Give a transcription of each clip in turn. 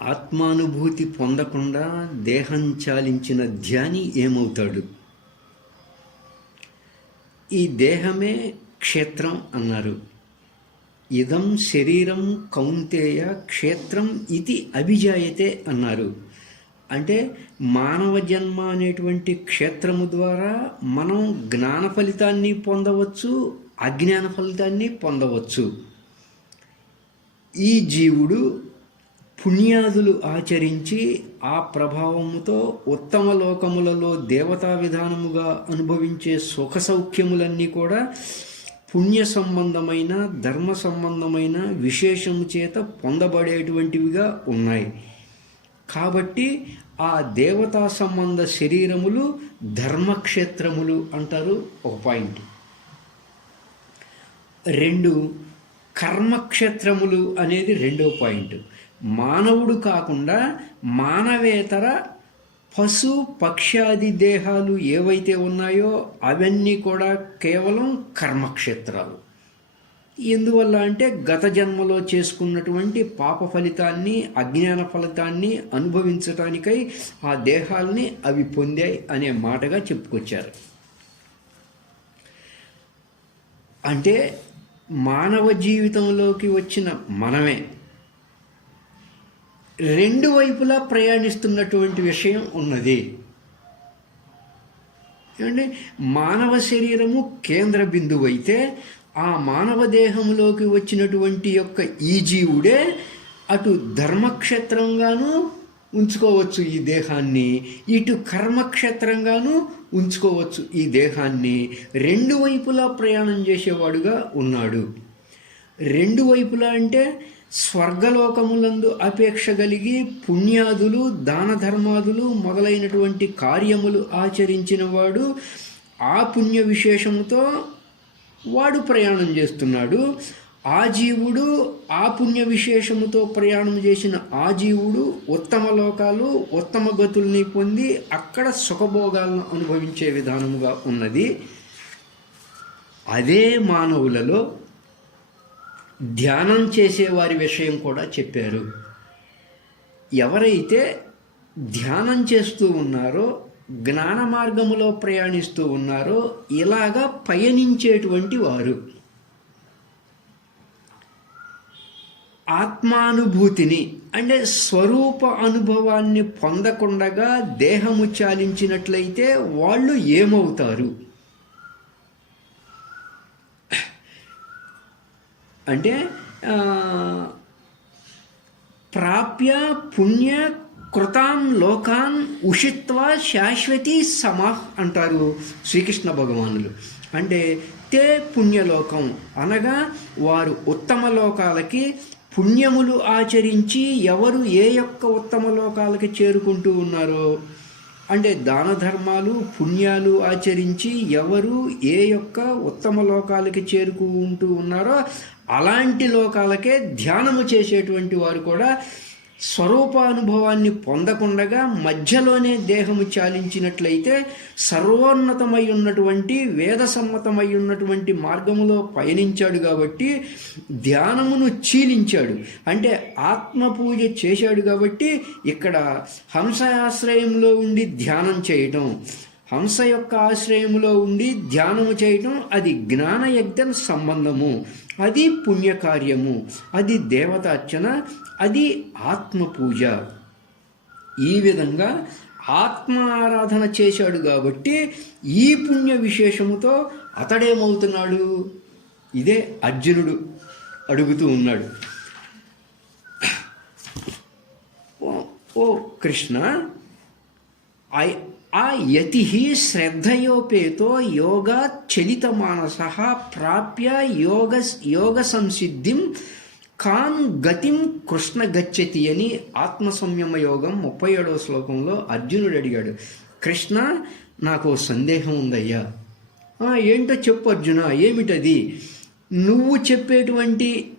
ఆత్మానుభూతి పొందకుండా దేహం చాలించిన ధ్యాని ఏమవుతాడు? ఈ దేహమే క్షేత్రం అన్నారు. ఇదం శరీరం కౌంతేయ క్షేత్రం ఇది అభిజాయతే అన్నారు. అంటే మానవ జన్మ అనేటువంటి క్షేత్రము ద్వారా మనం జ్ఞాన ఫలితాన్ని పొందవచ్చు అజ్ఞాన ఫలితాన్ని పొందవచ్చు. ఈ జీవుడు పుణ్యాదులు ఆచరించి ఆ ప్రభావముతో ఉత్తమ లోకములలో దేవతా విధానముగా అనుభవించే సుఖ సౌఖ్యములన్నీ కూడా పుణ్య సంబంధమైన ధర్మ సంబంధమైన విశేషము చేత పొందబడేటువంటివిగా ఉన్నాయి. కాబట్టి ఆ దేవతా సంబంధ శరీరములు ధర్మక్షేత్రములు అంటారు ఒక పాయింట్. రెండు కర్మక్షేత్రములు అనేది రెండో పాయింట్. మానవుడు కాకుండా మానవేతర పశు పక్ష్యాది దేహాలు ఏవైతే ఉన్నాయో అవన్నీ కూడా కేవలం కర్మక్షేత్రాలు. ఎందువల్ల అంటే గత జన్మలో చేసుకున్నటువంటి పాప ఫలితాన్ని అజ్ఞాన ఫలితాన్ని అనుభవించటానికై ఆ దేహాల్ని అవి పొందాయి అనే మాటగా చెప్పుకొచ్చారు. అంటే మానవ జీవితంలోకి వచ్చిన మనమే రెండు వైపులా ప్రయాణిస్తున్నటువంటి విషయం ఉన్నది. ఏమంటే మానవ శరీరము కేంద్ర బిందువు అయితే ఆ మానవ దేహంలోకి వచ్చినటువంటి యొక్క ఈ జీవుడే అటు ధర్మక్షేత్రంగాను ఉంచుకోవచ్చు ఈ దేహాన్ని ఇటు కర్మక్షేత్రంగాను ఉంచుకోవచ్చు ఈ దేహాన్ని. రెండు వైపులా ప్రయాణం చేసేవాడుగా ఉన్నాడు. రెండు వైపులా అంటే స్వర్గలోకములందు అపేక్ష కలిగి పుణ్యాదులు దాన ధర్మాదులు మొదలైనటువంటి కార్యములు ఆచరించిన వాడు ఆ పుణ్య విశేషముతో వాడు ప్రయాణం చేస్తున్నాడు. ఆ జీవుడు ఆ పుణ్య విశేషముతో ప్రయాణం చేసిన ఆ జీవుడు ఉత్తమ లోకాలు ఉత్తమ గతుల్ని పొంది అక్కడ సుఖభోగాలను అనుభవించే విధానముగా ఉన్నది. అదే మానవులలో ధ్యానం చేసేవారి విషయం కూడా చెప్పారు. ఎవరైతే ధ్యానం చేస్తూ ఉన్నారో జ్ఞాన మార్గములో ప్రయాణిస్తూ ఉన్నారో ఇలాగా పయనించేటువంటి వారు. ఆత్మానుభూతిని అంటే స్వరూప అనుభవాన్ని పొందకుండగా దేహము చాలించినట్లయితే వాళ్ళు ఏమవుతారు? అంటే ప్రాప్య పుణ్య కృతాన్ లోకాన్ ఉషిత్వ శాశ్వతి సమాహ్ అంటారు శ్రీకృష్ణ భగవానులు. అంటే తే పుణ్యలోకం అనగా వారు ఉత్తమ లోకాలకి పుణ్యములు ఆచరించి ఎవరు ఏ యొక్క ఉత్తమ లోకాలకి చేరుకుంటూ ఉన్నారో అంటే దాన ధర్మాలు పుణ్యాలు ఆచరించి ఎవరు ఏ యొక్క ఉత్తమ లోకాలకి చేరుకుంటూ ఉన్నారో అలాంటి లోకాలకే ధ్యానము చేసేటువంటి వారు కూడా స్వరూపానుభవాన్ని పొందకుండగా మధ్యలోనే దేహము చాలించినట్లయితే సర్వోన్నతమై ఉన్నటువంటి వేద సమ్మతమై ఉన్నటువంటి మార్గములో పయనించాడు కాబట్టి ధ్యానమును చీలించాడు. అంటే ఆత్మ పూజ చేశాడు కాబట్టి ఇక్కడ హంస ఆశ్రయంలో ఉండి ధ్యానం చేయటం హంస యొక్క ఆశ్రయములో ఉండి ధ్యానము చేయటం అది జ్ఞానయజ్ఞ సంబంధము. అది పుణ్యకార్యము అది దేవతార్చన అది ఆత్మ పూజ ఈ విధంగా ఆత్మ ఆరాధన చేశాడు కాబట్టి ఈ పుణ్య విశేషముతో అతడేమవుతున్నాడు? ఇదే అర్జునుడు అడుగుతూ ఉన్నాడు. ఓ కృష్ణ ఐ ఆ యతి శ్రద్ధయోపేతో యోగ చలిత మానస ప్రాప్య యోగ యోగ సంసిద్ధిం కాం గతిం కృష్ణ గచ్చతి అని ఆత్మ సంయమ యోగం ముప్పై ఏడవ శ్లోకంలో అర్జునుడు అడిగాడు. కృష్ణ నాకు సందేహం ఉందయ్యా. ఏంటో చెప్పు అర్జున ఏమిటది? నువ్వు చెప్పేటువంటి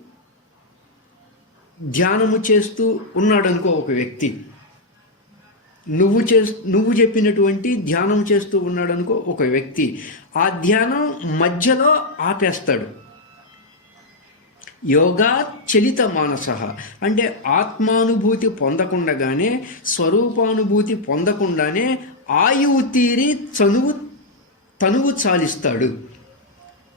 ధ్యానము చేస్తూ ఉన్నాడనుకో ఒక వ్యక్తి. నువ్వు చే నువ్వు చెప్పినటువంటి ధ్యానం చేస్తూ ఉన్నాడు అనుకో ఒక వ్యక్తి. ఆ ధ్యానం మధ్యలో ఆపేస్తాడు. యోగా చలిత మానస. అంటే ఆత్మానుభూతి పొందకుండగానే స్వరూపానుభూతి పొందకుండానే ఆయువు తీరి చనువు తనువు చాలిస్తాడు.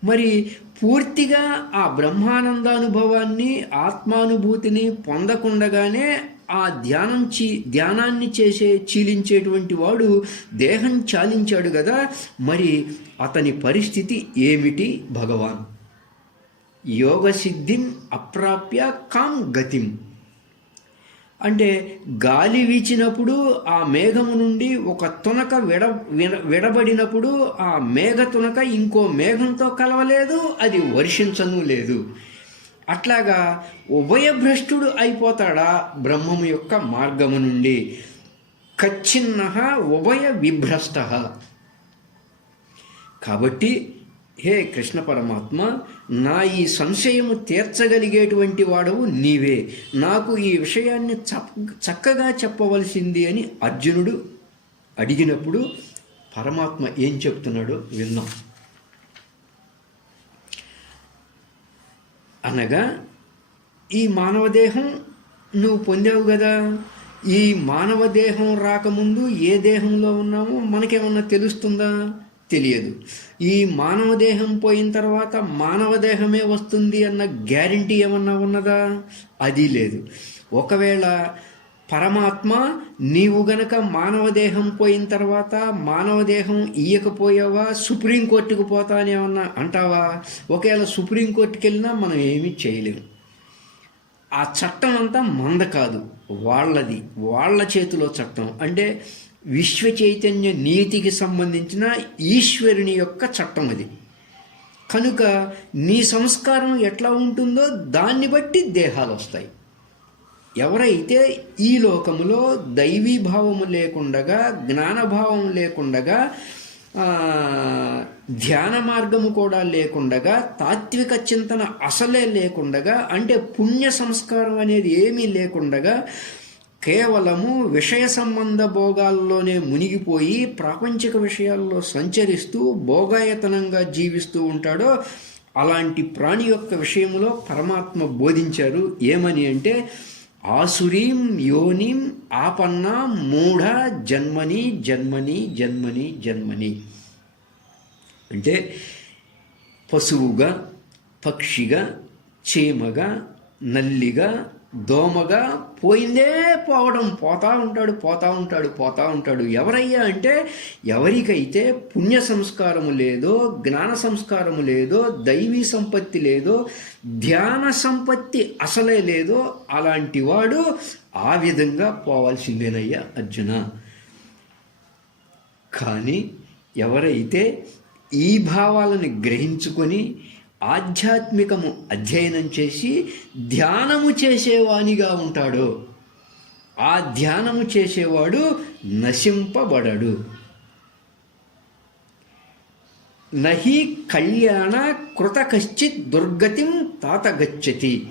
మరి పూర్తిగా ఆ బ్రహ్మానందానుభవాన్ని ఆత్మానుభూతిని పొందకుండగానే ఆ ధ్యానం చీ ధ్యానాన్ని చేసే చీలించేటువంటి వాడు దేహం చాలించాడు కదా మరి అతని పరిస్థితి ఏమిటి భగవాన్? యోగ సిద్ధిం అప్రాప్య కాం గతిం. అంటే గాలి వీచినప్పుడు ఆ మేఘము నుండి ఒక తునక విడ విడ- విడబడినప్పుడు ఆ మేఘ తునక ఇంకో మేఘంతో కలవలేదు అది వర్షించను లేదు. అట్లాగా ఉభయభ్రష్టుడు అయిపోతాడా బ్రహ్మము యొక్క మార్గము నుండి? కచ్చిన్న ఉభయ విభ్రష్ట. కాబట్టి హే కృష్ణ పరమాత్మ నా ఈ సంశయము తీర్చగలిగేటువంటి వాడవు నీవే. నాకు ఈ విషయాన్ని చక్కగా చెప్పవలసింది అని అర్జునుడు అడిగినప్పుడు పరమాత్మ ఏం చెప్తున్నాడో విందాం అనగా ఈ మానవ దేహం నువ్వు పొందావు కదా ఈ మానవ దేహం రాకముందు ఏ దేహంలో ఉన్నామో మనకేమన్నా తెలుస్తుందా? తెలియదు. ఈ మానవ దేహం పోయిన తర్వాత మానవ దేహమే వస్తుంది అన్న గ్యారంటీ ఏమన్నా ఉన్నదా? అది లేదు. ఒకవేళ పరమాత్మ నీవు గనక మానవ దేహం పోయిన తర్వాత మానవ దేహం ఇయ్యకపోయావా? సుప్రీంకోర్టుకు పోతా అని ఏమన్నా అంటావా? ఒకవేళ సుప్రీంకోర్టుకి వెళ్ళినా మనం ఏమీ చేయలేము ఆ చట్టం అంతా మంద కాదు వాళ్ళది. వాళ్ళ చేతిలో చట్టం. అంటే విశ్వ చైతన్య నీతికి సంబంధించిన ఈశ్వరుని యొక్క చట్టం అది. కనుక నీ సంస్కారం ఎట్లా ఉంటుందో దాన్ని బట్టి దేహాలు వస్తాయి. ఎవరైతే ఈ లోకములో దైవీభావము లేకుండగా జ్ఞానభావం లేకుండగా ధ్యాన మార్గము కూడా లేకుండగా తాత్విక చింతన అసలే లేకుండగా అంటే పుణ్య సంస్కారం అనేది ఏమీ లేకుండగా కేవలము విషయ సంబంధ భోగాల్లోనే మునిగిపోయి ప్రాపంచిక విషయాల్లో సంచరిస్తూ భోగాయతనంగా జీవిస్తూ ఉంటాడో అలాంటి ప్రాణి యొక్క విషయంలో పరమాత్మ బోధించారు. ఏమని అంటే ఆసురీం యోనిం ఆపన్న మూఢ జన్మని జన్మని జన్మని జన్మని. అంటే పశువుగా పక్షిగా చేమగా నల్లిగా దోమగా పోయిందే పోవడం పోతా ఉంటాడు పోతా ఉంటాడు పోతా ఉంటాడు. ఎవరయ్యా అంటే ఎవరికైతే పుణ్య సంస్కారము లేదో జ్ఞాన సంస్కారము లేదో దైవీ సంపత్తి లేదో ధ్యాన సంపత్తి అసలే లేదో అలాంటి వాడు ఆ విధంగా పోవాల్సిందేనయ్యా అర్జున. కానీ ఎవరైతే ఈ భావాలను గ్రహించుకొని ఆధ్యాత్మికము అధ్యయనం చేసి ధ్యానము చేసేవానిగా ఉంటాడు. ఆ ధ్యానము చేసేవాడు నశింపబడడు. నహి కళ్యాణ కృత కశ్చిత్ దుర్గతిం తాత గచ్చతి.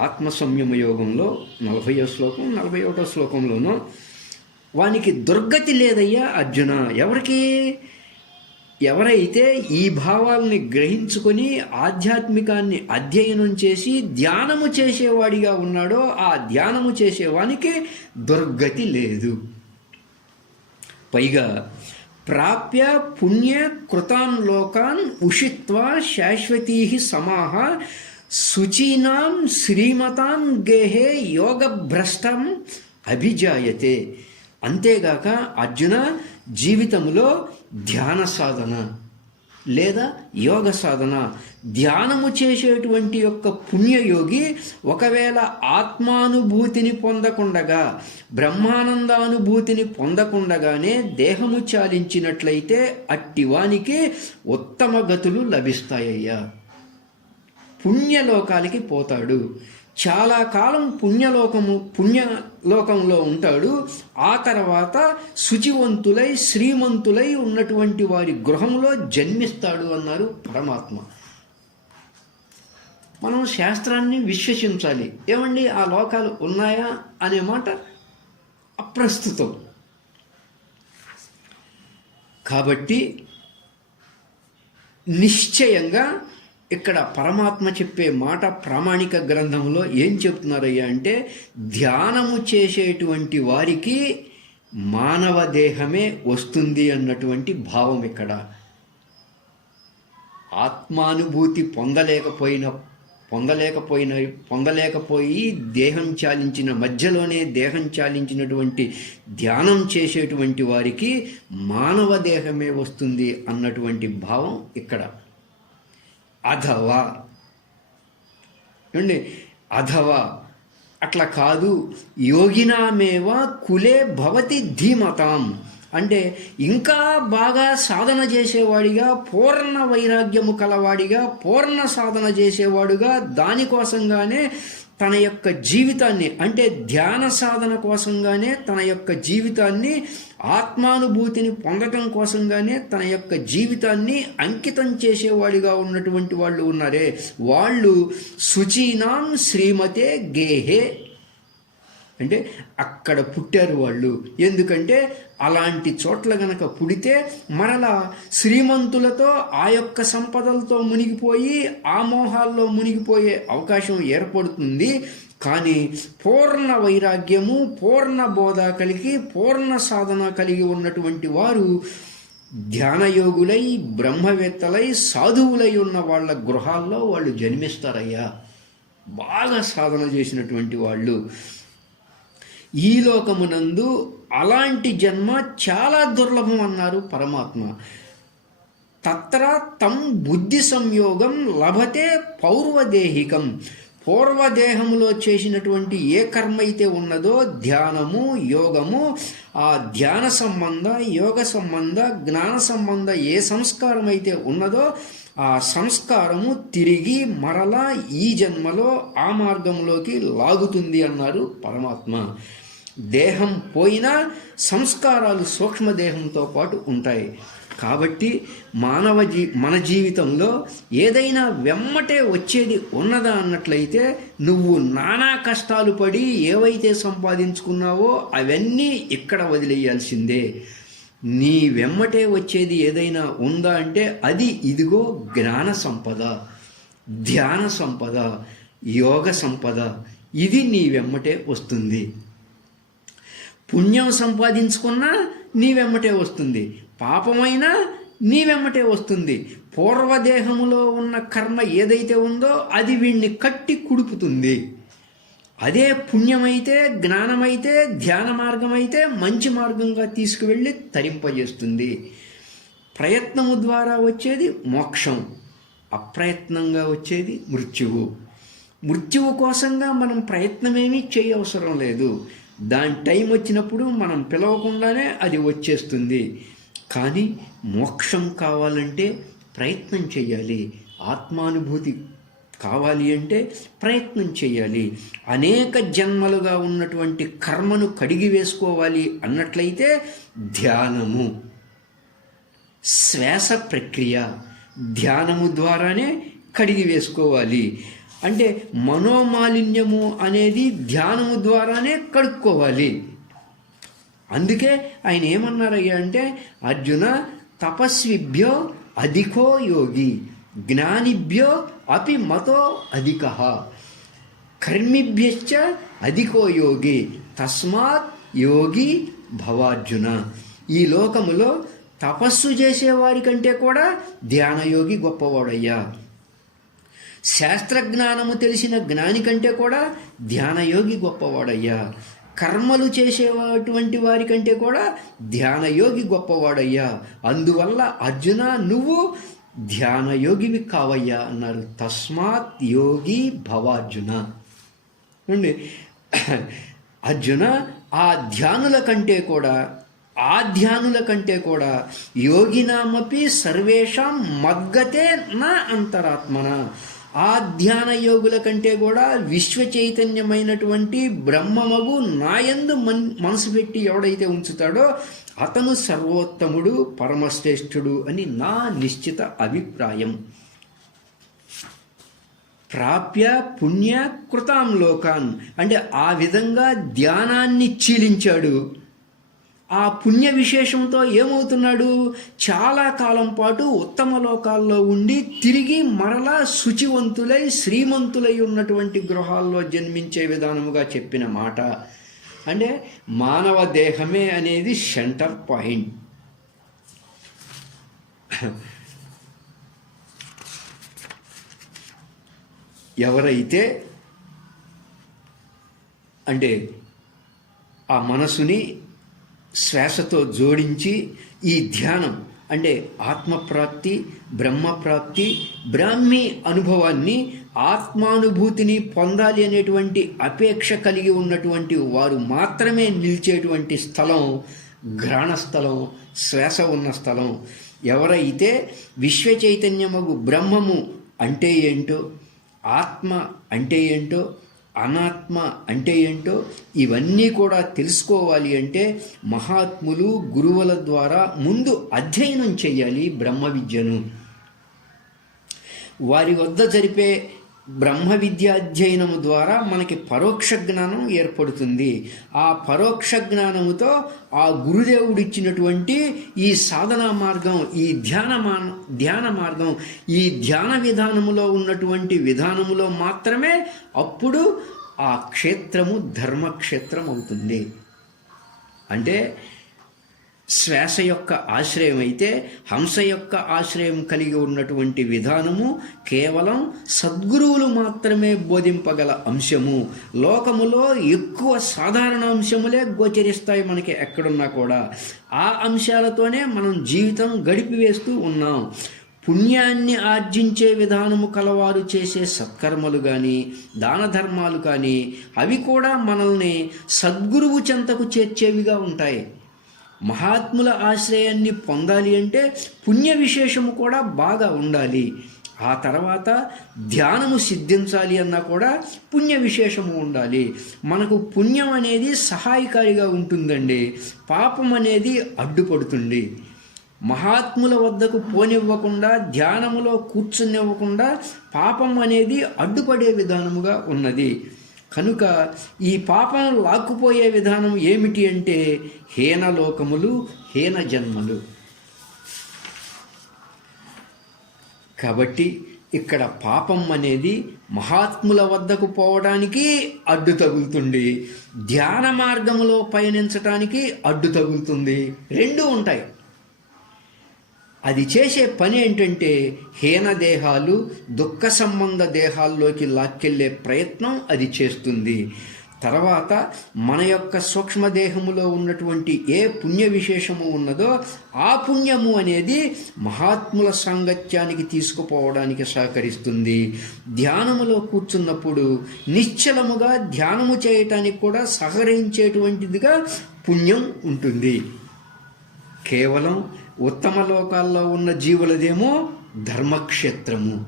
ఆత్మసంయమ యోగంలో నలభయో శ్లోకం నలభై ఒకటో శ్లోకంలోనూ వానికి దుర్గతి లేదయ్యా అర్జున ఎవరికి? ఎవరైతే ఈ భావాల్ని గ్రహించుకొని ఆధ్యాత్మికాన్ని అధ్యయనం చేసి ధ్యానము చేసేవాడిగా ఉన్నాడో ఆ ధ్యానము చేసేవానికి దుర్గతి లేదు. పైగా ప్రాప్య పుణ్య కృతాన్ లోకాన్ ఉషిత్వ శాశ్వతీ సమాహ శుచీనాం శ్రీమతాం గేహే యోగభ్రష్టం అభిజాయతే. అంతేగాక అర్జున జీవితంలో ధ్యాన సాధన లేదా యోగ సాధన. ధ్యానము చేసేటువంటి యొక్క పుణ్యయోగి ఒకవేళ ఆత్మానుభూతిని పొందకుండగా బ్రహ్మానందానుభూతిని పొందకుండగానే దేహము చాలించినట్లయితే అట్టివానికి ఉత్తమ గతులు లభిస్తాయ్యా పుణ్యలోకాలకి పోతాడు. చాలా కాలం పుణ్యలోకము పుణ్యలోకంలో ఉంటాడు. ఆ తర్వాత శుచివంతులై శ్రీమంతులై ఉన్నటువంటి వారి గృహంలో జన్మిస్తాడు అన్నారు పరమాత్మ. మనం శాస్త్రాన్ని విశ్వసించాలి. ఏమండి ఆ లోకాలు ఉన్నాయా అనే మాట అప్రస్తుతం. కాబట్టి నిశ్చయంగా ఇక్కడ పరమాత్మ చెప్పే మాట ప్రామాణిక గ్రంథంలో ఏం చెప్తున్నారయ్యా అంటే ధ్యానము చేసేటువంటి వారికి మానవ దేహమే వస్తుంది అన్నటువంటి భావం ఇక్కడ. ఆత్మానుభూతి పొందలేకపోయిన పొందలేకపోయిన పొందలేకపోయి దేహం చాలించిన మధ్యలోనే దేహం చాలించినటువంటి ధ్యానం చేసేటువంటి వారికి మానవ దేహమే వస్తుంది అన్నటువంటి భావం ఇక్కడ. అథవా ఏమండి? అథవా అట్లా కాదు. యోగినామేవ కులే భవతి ధీమతాం. అంటే ఇంకా బాగా సాధన చేసేవాడిగా పూర్ణ వైరాగ్యము కలవాడిగా పూర్ణ సాధన చేసేవాడుగా దానికోసంగానే తన యొక్క జీవితాన్ని అంటే ధ్యాన సాధన కోసంగానే తన యొక్క జీవితాన్ని ఆత్మానుభూతిని పొందటం కోసంగానే తన యొక్క జీవితాన్ని అంకితం చేసేవాడిగా ఉన్నటువంటి వాళ్ళు ఉన్నారే. వాళ్ళు శుచీనాం శ్రీమతే గేహే అంటే అక్కడ పుట్టారు వాళ్ళు. ఎందుకంటే అలాంటి చోట్ల గనక పుడితే మరలా శ్రీమంతులతో ఆ యొక్క సంపదలతో మునిగిపోయి ఆ మోహాల్లో మునిగిపోయే అవకాశం ఏర్పడుతుంది. కానీ పూర్ణ వైరాగ్యము పూర్ణ బోధ కలిగి పూర్ణ సాధన కలిగి ఉన్నటువంటి వారు ధ్యానయోగులై బ్రహ్మవేత్తలై సాధువులై ఉన్న వాళ్ళ గృహాల్లో వాళ్ళు జన్మిస్తారయ్యా. బాగా సాధన చేసినటువంటి వాళ్ళు. ఈ లోకమునందు అలాంటి జన్మ చాలా దుర్లభం అన్నారు పరమాత్మ. తత్ర తం బుద్ధి సంయోగం లభతే పౌర్వదేహికం. పూర్వదేహములో చేసినటువంటి ఏ కర్మ అయితే ఉన్నదో ధ్యానము యోగము ఆ ధ్యాన సంబంధ యోగ సంబంధ జ్ఞాన సంబంధ ఏ సంస్కారం అయితే ఉన్నదో ఆ సంస్కారము తిరిగి మరలా ఈ జన్మలో ఆ మార్గంలోకి లాగుతుంది అన్నారు పరమాత్మ. దేహం పోయినా సంస్కారాలు సూక్ష్మదేహంతో పాటు ఉంటాయి. కాబట్టి మానవ జీ మన జీవితంలో ఏదైనా వెమ్మటే వచ్చేది ఉన్నదా అన్నట్లయితే నువ్వు నానా కష్టాలు పడి ఏవైతే సంపాదించుకున్నావో అవన్నీ ఇక్కడ వదిలేయాల్సిందే. నీ వెమ్మటే వచ్చేది ఏదైనా ఉందా అంటే అది ఇదిగో జ్ఞాన సంపద ధ్యాన సంపద యోగ సంపద. ఇది నీ వెమ్మటే వస్తుంది. పుణ్యం సంపాదించుకున్నా నీ వెమ్మటే వస్తుంది. పాపమైనా నీ వెమ్మటే వస్తుంది. పూర్వదేహములో ఉన్న కర్మ ఏదైతే ఉందో అది వీణ్ణి కట్టి కుడుపుతుంది. అదే పుణ్యమైతే జ్ఞానమైతే ధ్యాన మార్గమైతే మంచి మార్గంగా తీసుకువెళ్ళి తరింపజేస్తుంది. ప్రయత్నము ద్వారా వచ్చేది మోక్షం. అప్రయత్నంగా వచ్చేది మృత్యువు. మృత్యువు కోసంగా మనం ప్రయత్నమేమీ చేయవసరం లేదు. దాని టైం వచ్చినప్పుడు మనం పిలవకుండానే అది వచ్చేస్తుంది. కానీ మోక్షం కావాలంటే ప్రయత్నం చేయాలి ఆత్మానుభూతి కావాలి అంటే ప్రయత్నం చేయాలి అనేక జన్మలుగా ఉన్నటువంటి కర్మను కడిగి వేసుకోవాలి అన్నట్లయితే ధ్యానము. శ్వాస ప్రక్రియ ధ్యానము ద్వారానే కడిగి వేసుకోవాలి. అంటే మనోమాలిన్యము అనేది ధ్యానము ద్వారానే కడుక్కోవాలి. అందుకే ఆయన ఏమన్నారయ్యా అంటే అర్జున తపస్విభ్యో అధికో యోగి జ్ఞానిభ్యో అపి మతో అధిక కర్మిభ్యశ్చ అధికో యోగి తస్మాత్ యోగి భవార్జున. ఈ లోకములో తపస్సు చేసేవారి కంటే కూడా ధ్యానయోగి గొప్పవాడయ్యా. శాస్త్రజ్ఞానము తెలిసిన జ్ఞాని కంటే కూడా ధ్యానయోగి గొప్పవాడయ్యా. కర్మలు చేసేటువంటి వారి కంటే కూడా ధ్యానయోగి గొప్పవాడయ్యా. అందువల్ల అర్జున నువ్వు ధ్యానయోగివి కావయ్యా అన్నారు. తస్మాత్ యోగి భవార్జున. అండి అర్జున ఆ ధ్యానుల కంటే కూడా ఆ ధ్యానుల కంటే కూడా యోగినామపి సర్వేషాం మద్గతే నా అంతరాత్మన. ఆ ధ్యాన యోగుల కంటే కూడా విశ్వ చైతన్యమైనటువంటి బ్రహ్మమగు నాయందు మన్ మనసు పెట్టి ఎవడైతే ఉంచుతాడో అతను సర్వోత్తముడు పరమశ్రేష్ఠుడు అని నా నిశ్చిత అభిప్రాయం. ప్రాప్య పుణ్య కృతాం లోకాన్. అంటే ఆ విధంగా ధ్యానాన్ని చీలించాడు. ఆ పుణ్య విశేషంతో ఏమవుతున్నాడు? చాలా కాలం పాటు ఉత్తమ లోకాల్లో ఉండి తిరిగి మరలా శుచివంతులై శ్రీమంతులై ఉన్నటువంటి గృహాల్లో జన్మించే విధానముగా చెప్పిన మాట. అంటే మానవ దేహమే అనేది సెంటర్ పాయింట్. ఎవరైతే అంటే ఆ మనసుని శ్వాసతో జోడించి ఈ ధ్యానం అంటే ఆత్మప్రాప్తి బ్రహ్మప్రాప్తి బ్రాహ్మీ అనుభవాన్ని ఆత్మానుభూతిని పొందాలి అనేటువంటి అపేక్ష కలిగి ఉన్నటువంటి వారు మాత్రమే నిలిచేటువంటి స్థలం గ్రహణ స్థలం శ్వాస ఉన్న స్థలం. ఎవరైతే విశ్వ చైతన్యమగు బ్రహ్మము అంటే ఏంటో ఆత్మ అంటే ఏంటో అనాత్మ అంటే ఏంటో ఇవన్నీ కూడా తెలుసుకోవాలి అంటే మహాత్ములు గురువుల ద్వారా ముందు అధ్యయనం చేయాలి బ్రహ్మ విద్యను. వారి వద్ద జరిపే బ్రహ్మ విద్యాధ్యయనము ద్వారా మనకి పరోక్ష జ్ఞానం ఏర్పడుతుంది. ఆ పరోక్ష జ్ఞానముతో ఆ గురుదేవుడు ఇచ్చినటువంటి ఈ సాధనా మార్గం ఈ ధ్యాన ధ్యాన మార్గం ఈ ధ్యాన విధానములో ఉన్నటువంటి విధానములో మాత్రమే అప్పుడు ఆ క్షేత్రము ధర్మక్షేత్రం అవుతుంది అంటే శ్వాస యొక్క ఆశ్రయం అయితే హంస యొక్క ఆశ్రయం కలిగి ఉన్నటువంటి విధానము కేవలం సద్గురువులు మాత్రమే బోధింపగల అంశము. లోకములో ఎక్కువ సాధారణ అంశములే గోచరిస్తాయి మనకి ఎక్కడున్నా కూడా. ఆ అంశాలతోనే మనం జీవితం గడిపివేస్తూ ఉన్నాం. పుణ్యాన్ని ఆర్జించే విధానము కలవారు చేసే సత్కర్మలు కానీ దాన ధర్మాలు కానీ అవి కూడా మనల్ని సద్గురువు చెంతకు చేర్చేవిగా ఉంటాయి. మహాత్ముల ఆశ్రయాన్ని పొందాలి అంటే పుణ్య విశేషము కూడా బాగా ఉండాలి. ఆ తర్వాత ధ్యానము సిద్ధించాలి అన్నా కూడా పుణ్య విశేషము ఉండాలి. మనకు పుణ్యం అనేది సహాయకారిగా ఉంటుందండి. పాపం అనేది అడ్డుపడుతుంది. మహాత్ముల వద్దకు పోనివ్వకుండా ధ్యానములో కూర్చునివ్వకుండా పాపం అనేది అడ్డుపడే విధానముగా ఉన్నది. కనుక ఈ పాపం లాక్కుపోయే విధానం ఏమిటి అంటే హీనలోకములు హీన జన్మలు. కాబట్టి ఇక్కడ పాపం అనేది మహాత్ముల వద్దకు పోవడానికి అడ్డు తగులుతుంది. ధ్యాన మార్గములో పయనించటానికి అడ్డు తగులుతుంది. రెండు ఉంటాయి. అది చేసే పని ఏంటంటే హీన దేహాలు దుఃఖ సంబంధ దేహాల్లోకి లాక్కెళ్ళే ప్రయత్నం అది చేస్తుంది. తర్వాత మన యొక్క సూక్ష్మదేహములో ఉన్నటువంటి ఏ పుణ్య విశేషము ఉన్నదో ఆ పుణ్యము అనేది మహాత్ముల సాంగత్యానికి తీసుకుపోవడానికి సహకరిస్తుంది. ధ్యానములో కూర్చున్నప్పుడు నిశ్చలముగా ధ్యానము చేయటానికి కూడా సహకరించేటువంటిదిగా పుణ్యం ఉంటుంది. కేవలం ఉత్తమ లోకాల్లో ఉన్న జీవులదేమో ధర్మక్షేత్రము.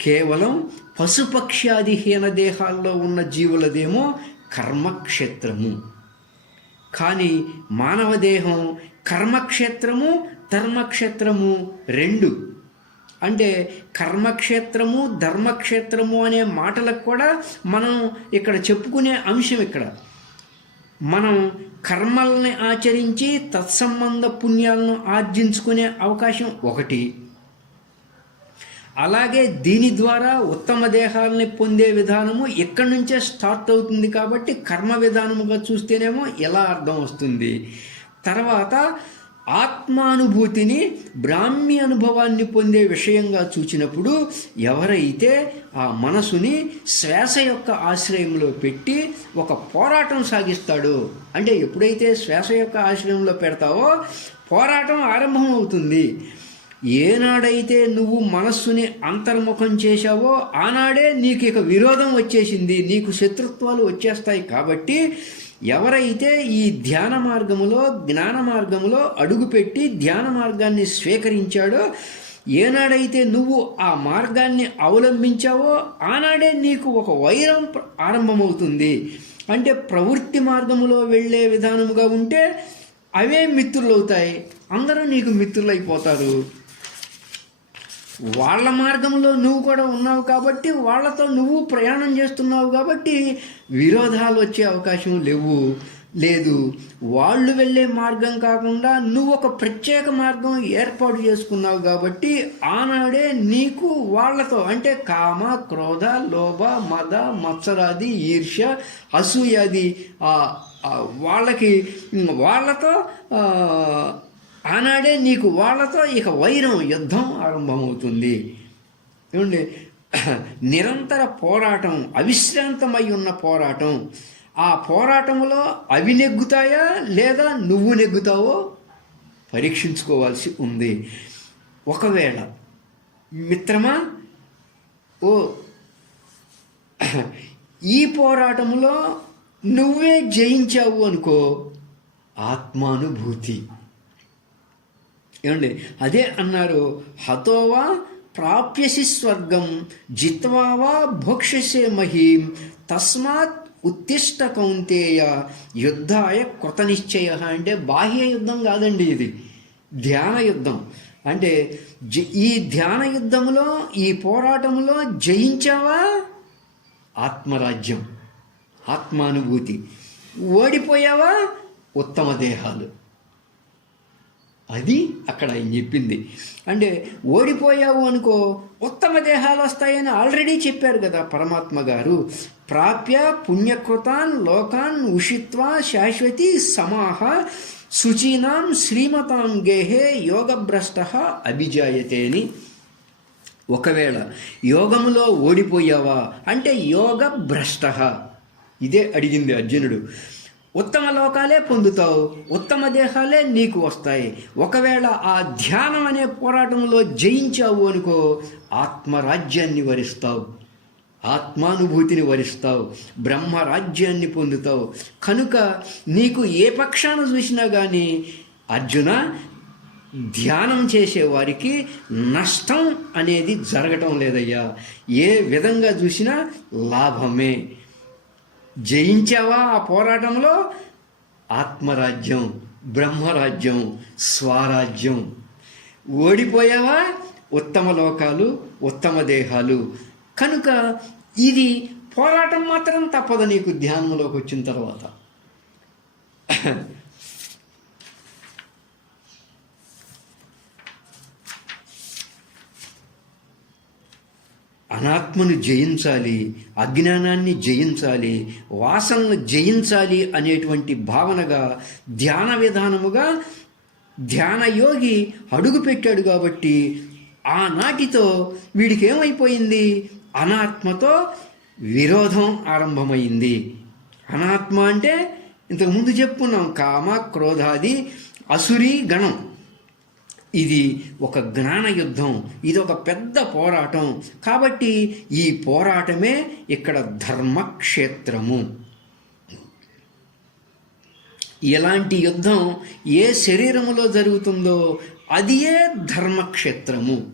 కేవలం పశుపక్ష్యాదిహీన దేహాల్లో ఉన్న జీవులదేమో కర్మక్షేత్రము. కానీ మానవ దేహం కర్మక్షేత్రము ధర్మక్షేత్రము రెండు. అంటే కర్మక్షేత్రము ధర్మక్షేత్రము అనే మాటలకు కూడా మనం ఇక్కడ చెప్పుకునే అంశం ఇక్కడ. మనం కర్మల్ని ఆచరించి తత్సంబంధ పుణ్యాలను ఆర్జించుకునే అవకాశం ఒకటి. అలాగే దీని ద్వారా ఉత్తమ దేహాలని పొందే విధానము ఇక్కడి నుంచే స్టార్ట్ అవుతుంది కాబట్టి కర్మ విధానముగా చూస్తేనేమో ఎలా అర్థం వస్తుంది. తర్వాత ఆత్మానుభూతిని బ్రాహ్మీ అనుభవాన్ని పొందే విషయంగా చూచినప్పుడు ఎవరైతే ఆ మనసుని శ్వాస యొక్క ఆశ్రయంలో పెట్టి ఒక పోరాటం సాగిస్తాడు. అంటే ఎప్పుడైతే శ్వాస యొక్క ఆశ్రయంలో పెడతావో పోరాటం ఆరంభం అవుతుంది ఏనాడైతే నువ్వు మనస్సుని అంతర్ముఖం చేశావో ఆనాడే నీకు ఇక విరోధం వచ్చేసింది. నీకు శత్రుత్వాలు వచ్చేస్తాయి కాబట్టి ఎవరైతే ఈ ధ్యాన మార్గములో జ్ఞాన మార్గములో అడుగుపెట్టి ధ్యాన మార్గాన్ని స్వీకరించాడో ఏనాడైతే నువ్వు ఆ మార్గాన్ని అవలంబించావో ఆనాడే నీకు ఒక వైరం ఆరంభమవుతుంది. అంటే ప్రవృత్తి మార్గములో వెళ్ళే విధానముగా ఉంటే అవే మిత్రులవుతాయి. అందరూ నీకు మిత్రులైపోతారు. వాళ్ళ మార్గంలో నువ్వు కూడా ఉన్నావు కాబట్టి వాళ్ళతో నువ్వు ప్రయాణం చేస్తున్నావు కాబట్టి విరోధాలు వచ్చే అవకాశం లేవు. లేదు వాళ్ళు వెళ్ళే మార్గం కాకుండా నువ్వు ఒక ప్రత్యేక మార్గం ఏర్పాటు చేసుకున్నావు కాబట్టి ఆనాడే నీకు వాళ్ళతో అంటే కామ క్రోధ లోభ మద మత్సరాది ఈర్ష్య అసూయాది వాళ్ళకి వాళ్ళతో ఆనాడే నీకు వాళ్ళతో ఇక వైరం యుద్ధం ఆరంభమవుతుంది. ఏమండి? నిరంతర పోరాటం అవిశ్రాంతమై ఉన్న పోరాటం. ఆ పోరాటంలో అవి నెగ్గుతాయా లేదా నువ్వు నెగ్గుతావో పరీక్షించుకోవాల్సి ఉంది. ఒకవేళ మిత్రమా? ఓ ఈ పోరాటంలో నువ్వే జయించావు అనుకో ఆత్మానుభూతి. ఏమండి? అదే అన్నారు హతోవా ప్రాప్యసి స్వర్గం జిత్వావా భోక్షసే మహీం తస్మాత్ ఉత్తిష్ట కౌంతేయ యుద్ధాయ కృత నిశ్చయ. అంటే బాహ్య యుద్ధం కాదండి ఇది ధ్యాన యుద్ధం. అంటే జ- ఈ ధ్యాన యుద్ధంలో ఈ పోరాటంలో జయించావా? ఆత్మరాజ్యం ఆత్మానుభూతి. ఓడిపోయావా? ఉత్తమ దేహాలు. అది అక్కడ ఆయన చెప్పింది. అంటే ఓడిపోయావు అనుకో ఉత్తమ దేహాలు వస్తాయని ఆల్రెడీ చెప్పారు కదా పరమాత్మ గారు. ప్రాప్య పుణ్యకృతాన్ లోకాన్ ఉషిత్వా శాశ్వతి సమాహ శుచీనాం శ్రీమతాం గేహే యోగభ్రష్ట అభిజాయతే అని. ఒకవేళ యోగములో ఓడిపోయావా అంటే యోగ భ్రష్ట ఇదే అడిగింది అర్జునుడు. ఉత్తమ లోకాలే పొందుతావు ఉత్తమ దేహాలే నీకు వస్తాయి. ఒకవేళ ఆ ధ్యానం అనే పోరాటంలో జయించావు అనుకో ఆత్మరాజ్యాన్ని వరిస్తావు ఆత్మానుభూతిని వరిస్తావు బ్రహ్మరాజ్యాన్ని పొందుతావు. కనుక నీకు ఏ పక్షాన చూసినా కానీ అర్జున ధ్యానం చేసేవారికి నష్టం అనేది జరగటం లేదయ్యా. ఏ విధంగా చూసినా లాభమే. జయించావా ఆ పోరాటంలో? ఆత్మరాజ్యం బ్రహ్మరాజ్యం స్వరాజ్యం. ఓడిపోయావా? ఉత్తమ లోకాలు ఉత్తమ దేహాలు. కనుక ఇది పోరాటం మాత్రం తప్పదు నీకు ధ్యానంలోకి వచ్చిన తర్వాత. అనాత్మను జయించాలి అజ్ఞానాన్ని జయించాలి వాసనను జయించాలి అనేటువంటి భావనగా ధ్యాన విధానముగా ధ్యాన యోగి అడుగు పెట్టాడు కాబట్టి ఆనాటితో వీడికి ఏమైపోయింది అనాత్మతో విరోధం ఆరంభమైంది. అనాత్మ అంటే ఇంతకుముందు చెప్పుకున్నాం కామ క్రోధాది అసురీ గణం. ఇది ఒక జ్ఞాన యుద్ధం ఇది ఒక పెద్ద పోరాటం. కాబట్టి ఈ పోరాటమే ఇక్కడ ధర్మక్షేత్రము. ఎలాంటి యుద్ధం ఏ శరీరములో జరుగుతుందో అదియే ధర్మక్షేత్రము.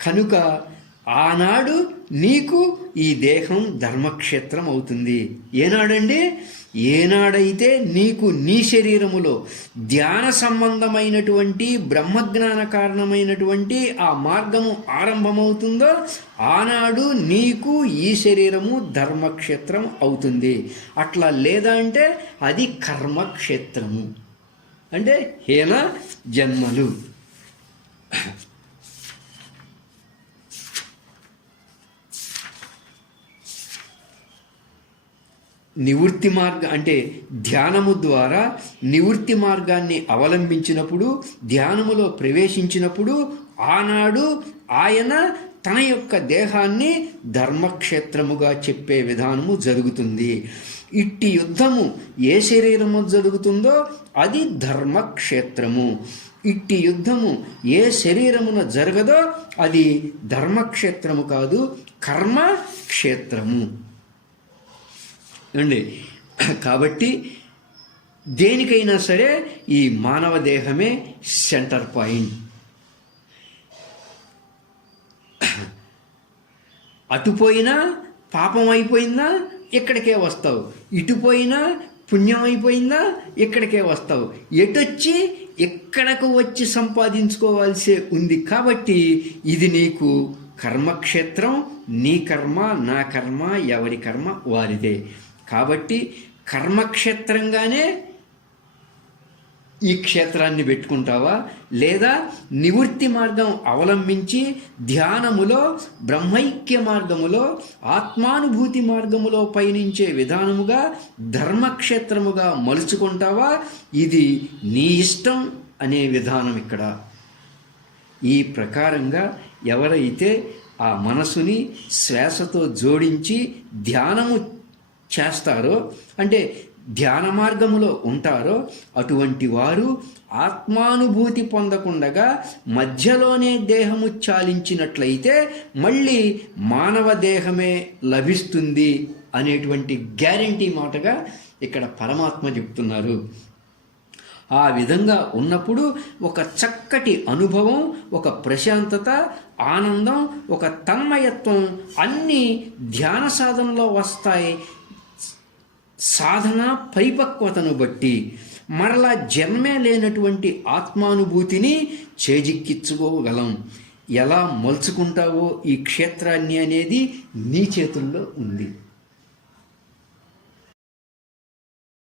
కనుక ఆనాడు నీకు ఈ దేహం ధర్మక్షేత్రం అవుతుంది ఏనాడండి? ఏనాడైతే నీకు నీ శరీరములో ధ్యాన సంబంధమైనటువంటి బ్రహ్మజ్ఞాన కారణమైనటువంటి ఆ మార్గము ఆరంభమవుతుందో ఆనాడు నీకు ఈ శరీరము ధర్మక్షేత్రం అవుతుంది. అట్లా లేదా అంటే అది కర్మక్షేత్రము. అంటే హేన జన్మలు. నివృత్తి మార్గ అంటే ధ్యానము ద్వారా నివృత్తి మార్గాన్ని అవలంబించినప్పుడు ధ్యానములో ప్రవేశించినప్పుడు ఆనాడు ఆయన తన యొక్క దేహాన్ని ధర్మక్షేత్రముగా చెప్పే విధానము జరుగుతుంది. ఇట్టి యుద్ధము ఏ శరీరము జరుగుతుందో అది ధర్మక్షేత్రము. ఇట్టి యుద్ధము ఏ శరీరమున జరగదో అది ధర్మక్షేత్రము కాదు కర్మక్షేత్రము. అండి కాబట్టి దేనికైనా సరే ఈ మానవ దేహమే సెంటర్ పాయింట్. అటుపోయినా పాపం అయిపోయిందా? ఇక్కడికే వస్తావు. ఇటుపోయినా పుణ్యం అయిపోయిందా? ఇక్కడికే వస్తావు. ఎటొచ్చి? ఇక్కడకు వచ్చి సంపాదించుకోవాల్సి ఉంది కాబట్టి ఇది నీకు కర్మక్షేత్రం. నీ కర్మ నా కర్మ ఎవరి కర్మ? వారిదే. కాబట్టి కర్మక్షేత్రంగానే ఈ క్షేత్రాన్ని పెట్టుకుంటావా? లేదా నివృత్తి మార్గం అవలంబించి ధ్యానములో బ్రహ్మైక్య మార్గములో ఆత్మానుభూతి మార్గములో పయనించే విధానముగా ధర్మక్షేత్రముగా మలుచుకుంటావా? ఇది నీ ఇష్టం అనే విధానం ఇక్కడ. ఈ ప్రకారంగా ఎవరైతే ఆ మనసుని శ్వాసతో జోడించి ధ్యానము చేస్తారో అంటే ధ్యాన మార్గములో ఉంటారో అటువంటి వారు ఆత్మానుభూతి పొందకుండగా మధ్యలోనే దేహము చాలించినట్లయితే మళ్ళీ మానవ దేహమే లభిస్తుంది అనేటువంటి గ్యారంటీ మాటగా ఇక్కడ పరమాత్మ చెప్తున్నారు. ఆ విధంగా ఉన్నప్పుడు ఒక చక్కటి అనుభవం ఒక ప్రశాంతత ఆనందం ఒక తన్మయత్వం అన్నీ ధ్యాన సాధనలో వస్తాయి. సాధన పరిపక్వతను బట్టి మరలా జన్మే లేనటువంటి ఆత్మానుభూతిని చేజిక్కించుకోగలం ఎలా మలుచుకుంటావో ఈ క్షేత్రాన్ని అనేది నీ చేతుల్లో ఉంది.